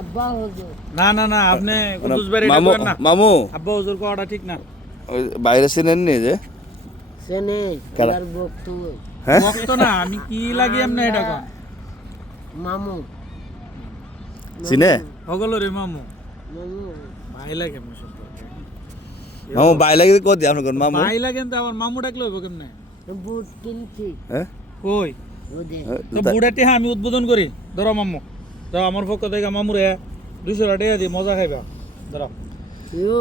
আব্বা হুজুর। না না না আপনি কুদ্দুস ভাই এটা মামু করেন না। মামু। আব্বা হুজুর কোয়াটা ঠিক না। ওই বাইরে চিনেন নি যে? সেনে কারা? এবার হ্যাঁ? ভক্ত না আমি কি লাগি এমনি এটা কোন? মামু। চিনে? হগলো রে মামু। মামু। ভাই লাগে সম্পর্কে মামু বাইরে লাগে কত দিয়ে আপনার মামু? ভাই লাগেন তো আমার মামু ডাকলে হইব কেমনে? বুট কিনছি। হ্যাঁ? কই? ওদে তো বুড়াটি হ্যাঁ আমি উদ্বোধন করি। ধরো মামু। তো আমার পক্ষ থেকে মামুরে দুইশো টাকা দিয়ে মজা খাইবা। ধরো ইউ।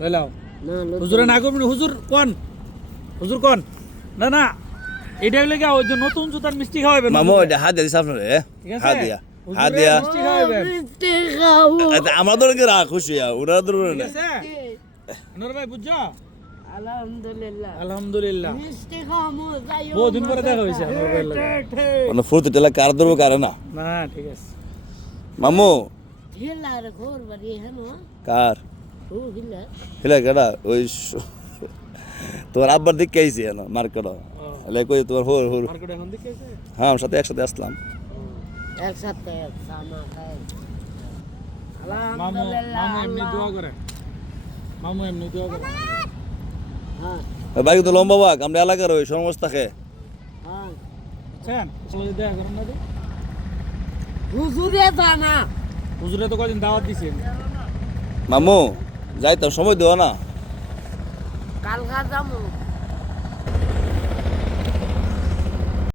লইলাও হুজুরে না করবেন হুজুর কোন? হুজুর কোন? না না। এটা হইলে কি ওই যে নতুন জুতার মিষ্টি খাওয়াবেন মামু এটা হাত দিয়ে ঠিক আছে। হাত দিয়া। হাত দিয়া আমরা তো রাখ খুশি ওরা তো ঠিক আছে। নর ভাই বুঝছ? আলহামদুলিল্লাহ। বহুদিন পরে দেখা হয়েছে। মানে ফুর্তি টেলা কার ধরবো কারে না? না ঠিক আছে। মামু। কার? হিলা হিলা কেডা? ওই তোমার আব্বার দিকে আইছি এনো মার্কেট। লে কই তোমার হোর হোর। হ্যাঁ আমার সাথে একসাথে আসলাম। একসাথে মামু এমনি দোয়া করে। মামু এমনি দোয়া করে। হ্যাঁ। বাড়ি তো লম্বা বাক আমরা এলাকার ওই সমস্ত থাকে মামু যাইতাম সময় দেওয়া না। কালকা যাব।